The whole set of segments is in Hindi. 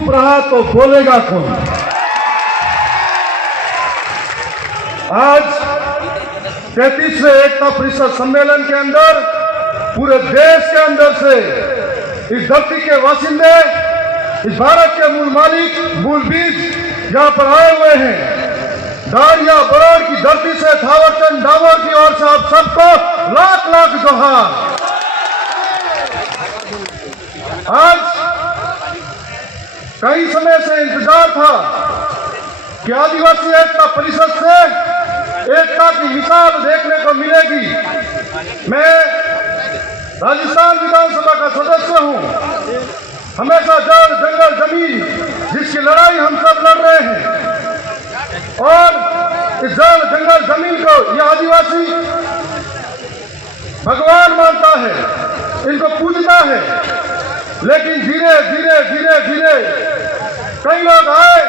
चुप रहा तो बोलेगा कौन? आज 33वें एकता परिषद सम्मेलन के अंदर पूरे देश के अंदर से इस धरती के वासिंदे, इस भारत के मूल मालिक, मूल बीज यहाँ पर आए हुए हैं। दारिया बरौर की धरती से थावरचंद डामोर की ओर से आप सबको लाख लाख जोहार। आज कई समय से इंतजार था कि आदिवासी एकता परिषद से एकता की मिसाल देखने को मिलेगी। मैं राजस्थान विधानसभा का सदस्य हूं। हमेशा जड़ जंगल जमीन जिसकी लड़ाई हम सब लड़ रहे हैं, और इस जड़ जंगल जमीन को यह आदिवासी भगवान मानता है, इनको पूजता है। लेकिन धीरे धीरे धीरे धीरे कई लोग आए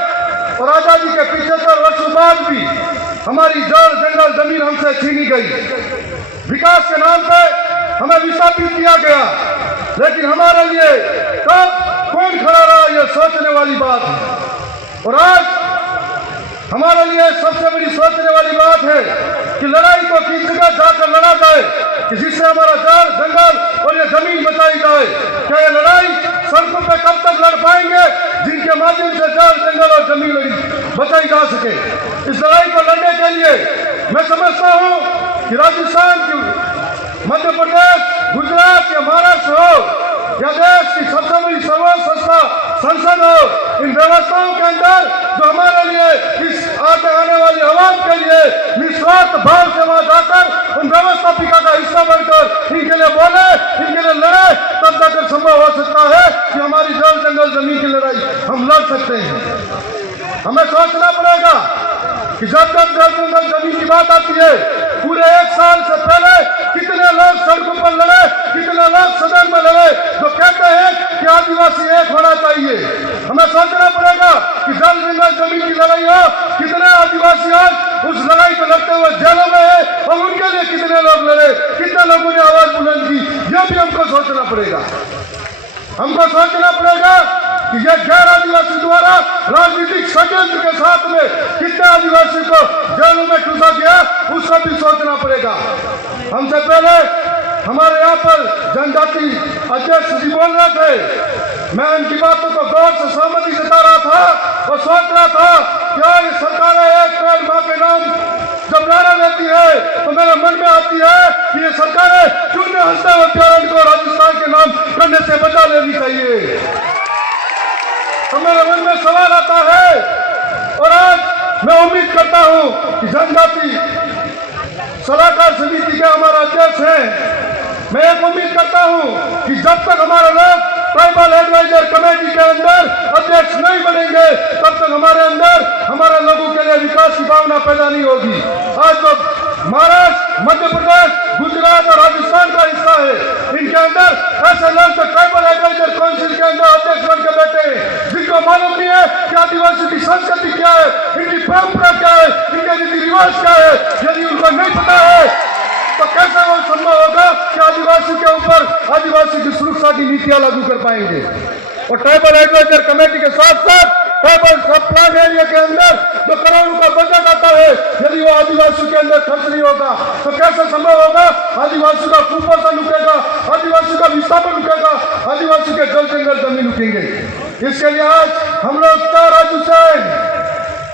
और आजादी के 75 वर्षों बाद भी हमारी जड़ जंगल जमीन हमसे छीनी गई। विकास के नाम पे हमें विस्थापित किया गया, लेकिन हमारे लिए कब कौन खड़ा रहा, यह सोचने वाली बात है। और आज हमारे लिए सबसे बड़ी सोचने वाली बात है कि लड़ाई को किस जगह जाकर लड़ा जाए कि जिससे हमारा जड़ जंगल और ये जमीन बचाई जाए। क्या ये लड़ाई सड़कों पर कब तक लड़ पाएंगे जिनके माध्यम से जड़ जंगल और जमीन बचाई जा सके? इस लड़ाई को लड़ने के लिए मैं समझता हूँ कि राजस्थान की, मध्य प्रदेश, गुजरात या महाराष्ट्र हो या देश की सबसे बड़ी सर्वोच्च संस्था संसद हो, इन व्यवस्थाओं के अंदर जो हमारे लिए इस आगे आने वाली आवाम के लिए निस्वार्थ भाव से वहां जाकर उन व्यवस्थापिका का हिस्सा बनकर इनके लिए बोले, इनके लिए लड़े, तब जाकर संभव हो सकता है कि हमारी जड़ जंगल जमीन की लड़ाई हम लड़ सकते हैं। हमें सोचना पड़ेगा कि जब जब जड़ जंगल जमीन की बात आती है, पूरे 1 साल से पहले कितने लोग सड़कों पर लड़े, कितने लोग सदन में लड़े जो कहते हैं कि आदिवासी एक होना चाहिए। हमें सोचना पड़ेगा कि जड़ जंगल जमीन की लड़ाई हो, कितने आदिवासी आज उस लड़ाई को लड़ते हुए जेलों में है और उनके लिए कितने लोग लड़े, कितने लोगों ने आवाज बुलंद की, यह भी हमको सोचना पड़ेगा। हमको सोचना पड़ेगा कि यह गैर आदिवासी द्वारा राजनीतिक षड्यंत्र के साथ में कितने आदिवासी को जेलों में ठूसा गया, उसको भी सोचना पड़ेगा। हमसे पहले हमारे यहाँ पर जनजाति अध्यक्ष जी बोल रहे थे, मैं उनकी बातों को गौर से सहमति जता रहा था और सोच रहा था क्या ये सरकारें एक पेड़ मां के नाम जब नारा देती है तो मेरे मन में आती है कि ये सरकारें शून्य हंसते हुए प्यारण को राजस्थान के नाम करने से बचा लेनी चाहिए। तो मेरे मन में सवाल आता है, और आज मैं उम्मीद करता हूं कि जनजाति सलाहकार समिति के हमारे अध्यक्ष हैं, मैं एक उम्मीद करता हूं कि जब तक हमारे लोग ट्राइबल एडवाइजर कमेटी के अंदर अध्यक्ष नहीं बनेंगे तब तक हमारे अंदर हमारे लोगों के लिए विकास की भावना पैदा नहीं होगी। आज तो महाराष्ट्र, मध्य प्रदेश, गुजरात और राजस्थान का हिस्सा है, इनके अंदर ऐसे लोग तो ट्राइबल एडवाइजर काउंसिल के अंदर अध्यक्ष बन के बैठे हैं जिनको मालूम नहीं है कि आदिवासी की संस्कृति क्या है, इनकी परंपरा क्या है, इनके रीति रिवाज क्या है। यदि उनको नहीं पता है तो कैसे वो संभव होगा कि आदिवासी के ऊपर आदिवासी की सुरक्षा की नीतियां लागू कर पाएंगे। और ट्राइबल एडवाइजर कमेटी के साथ साथ ट्राइबल सब प्लान एरिया के अंदर जो करोड़ों का बजट आता है, यदि वो आदिवासी के अंदर खर्च नहीं होगा तो कैसे संभव होगा? आदिवासी का कुपोषण रुकेगा, आदिवासी का विस्थापन रुकेगा, आदिवासी के जल जंगल जमीन रुकेंगे। इसके लिए आज हम लोग 4 राज्यों से,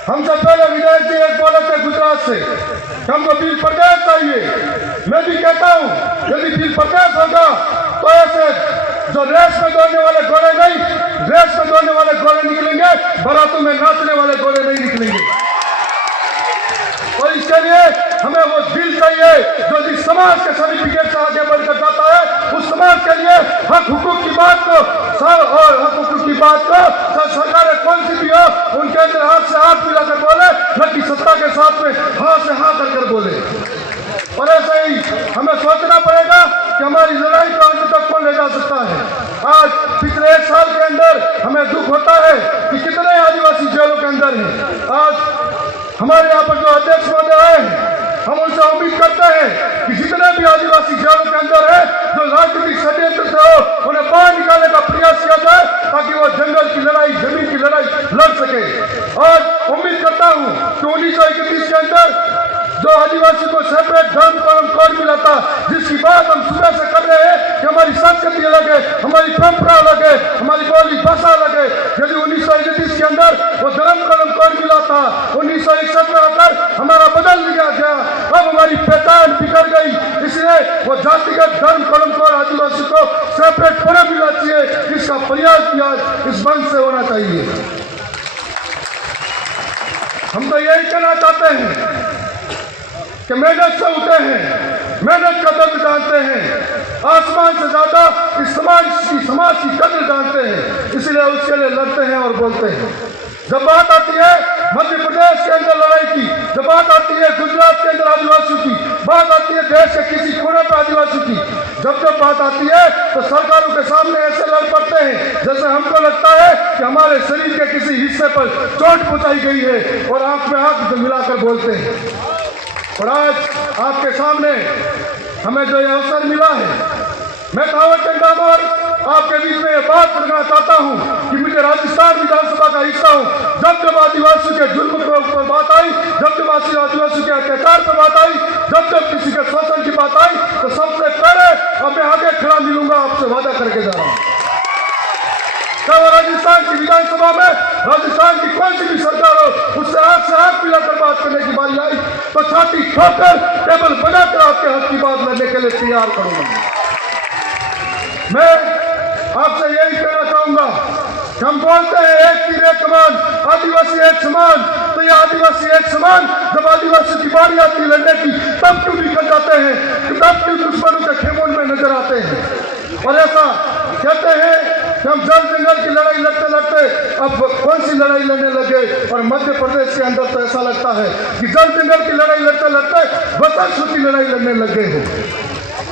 हमसे पहले विधायक जी एक बोले थे गुजरात से, हमको बिल प्रदेश चाहिए। मैं भी कहता हूँ यदि बिल प्रदेश होगा तो ऐसे जो रेस में दौड़ने वाले घोड़े नहीं, रेस में दौड़ने वाले घोड़े निकलेंगे, बारातों में नाचने वाले घोड़े नहीं निकलेंगे। और इसके लिए हमें वो दिल चाहिए जो जिस समाज के सर्टिफिकेट से आगे बढ़कर जाता है, उस समाज के लिए हक हुकूक की बात को और हक हुकूक की बात को सरकारें कौन सी भी हो उनके अंदर हाथ से हाथ मिलाकर बोले, न कि सत्ता के साथ में हाथ से हाथ कर बोले। और ऐसे ही हमें सोचना पड़ेगा कि हमारी लड़ाई को अंत तक कौन ले जा सकता है। आज पिछले 1 साल के अंदर हमें दुख होता है कि कितने आदिवासी जेलों के अंदर हैं। आज हमारे यहाँ पर जो अध्यक्ष महोदय आए हैं, हम उनसे उम्मीद करते हैं कि जितने भी आदिवासी जेलों के अंदर है जो राजनीतिक षड्यंत्र से हो, उन्हें बाहर निकालने का प्रयास किया जाए ताकि वो जंगल की लड़ाई, जमीन की और उम्मीद करता हूँ कि 1931 के अंदर जो आदिवासी को सेपरेट धर्म कोड मिला था, जिसकी बात हम सुबह से कर रहे हैं कि हमारी संस्कृति अलग है, हमारी परंपरा अलग है, हमारी बोली भाषा अलग है। यदि 1931 के अंदर वो धर्म कोड मिला था, 1961 में आकर हमारा बदल लिया गया, अब हमारी पहचान बिगड़ गई, इसलिए वो जातिगत धर्म कोड आदिवासी को सेपरेट होना मिलना चाहिए। इसका प्रयास भी आज इस मंच से होना चाहिए। हम तो यही कहना चाहते हैं कि मेहनत से उठे हैं, मेहनत का दर्द जानते हैं, आसमान से ज्यादा इस समाज की कदर जानते हैं, इसलिए उसके लिए लड़ते हैं और बोलते हैं। जब बात आती है मध्य प्रदेश के अंदर लड़ाई की, जब बात आती है गुजरात के अंदर आदिवासियों की, बात आती है देश के किसी कोने पर आदिवासियों की, जब बात आती है तो सरकारों के सामने ऐसे लड़ पड़ते हैं जैसे हमको लगता है कि हमारे शरीर के किसी हिस्से पर चोट पहुंचाई गई है, और आंख में आंख मिलाकर बोलते हैं। और आज आपके सामने हमें जो ये अवसर मिला है, मैं थावर चंद डामोर आपके बीच में ये बात करना चाहता हूं कि मुझे राजस्थान विधानसभा का हिस्सा हूं। जब आदिवासियों के जुल्म पर बात आई, जब आदिवासियों के अत्याचार पर बात आई, जब किसी के शोषण की बात आई, तो सबसे पहले अब मैं आगे खड़ा मिलूंगा, आपसे वादा करके जा रहा हूं। राजस्थान की विधानसभा में राजस्थान की कोई सी भी सरकार हो, उससे आंख से आंख मिलाकर बात करने की बारी आई तो छाती ठोकर टेबल बनाकर आपके हक की बात लड़ने के लिए तैयार करूंगा। मैं आपसे यही कहना चाहूंगा कि हम बोलते हैं एक तीर एक कमान, आदिवासी एक समान, तो ये आदिवासी एक समान जब आदिवासी की बारी आती है लड़ने की, तब क्यों निकल जाते हैं, तब क्यों दुश्मनों के खेमों में नजर आते हैं। और ऐसा कहते हैं कि हम जल जंगल की लड़ाई लड़ते लड़ते अब कौन सी लड़ाई लड़ने लगे, और मध्य प्रदेश के अंदर तो ऐसा लगता है कि जल जंगल की लड़ाई लड़ते लड़ते बसंत की लड़ाई लड़ने लगे हो।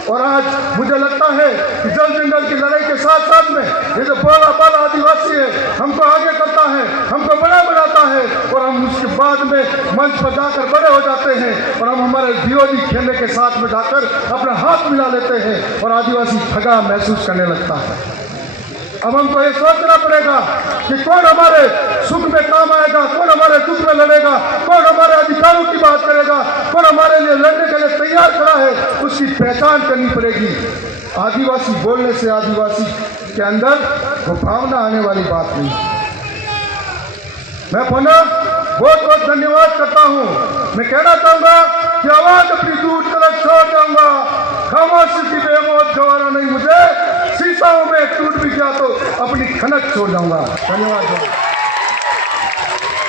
और आज मुझे लगता है कि जल जंगल की लड़ाई के साथ साथ में ये जो बोला बाला आदिवासी है, हमको आगे करता है, हमको बड़ा बनाता है, और हम उसके बाद में मंच पर जाकर बड़े हो जाते हैं, और हम हमारे विरोधी खेलने के साथ में जाकर अपना हाथ मिला लेते हैं, और आदिवासी ठगा महसूस करने लगता है। अब हमको ये सोचना पड़ेगा कि कौन हमारे सुख में काम आएगा, कौन हमारे दुख में लड़ेगा, कौन हमारे अधिकारों की बात करेगा, कौन हमारे लिए लड़ने के लिए तैयार खड़ा है, उसकी पहचान करनी पड़ेगी। आदिवासी बोलने से आदिवासी के अंदर वो भावना आने वाली बात नहीं। मैं पुनः बहुत बहुत धन्यवाद करता हूँ। मैं कहना चाहूंगा कि आवाज अपनी दूर तक छोड़ जाऊंगा, खामोशी की बेमौत गवारा नहीं मुझे, शीशाओं में टूट भी गया तो अपनी खनक छोड़ जाऊंगा। धन्यवाद।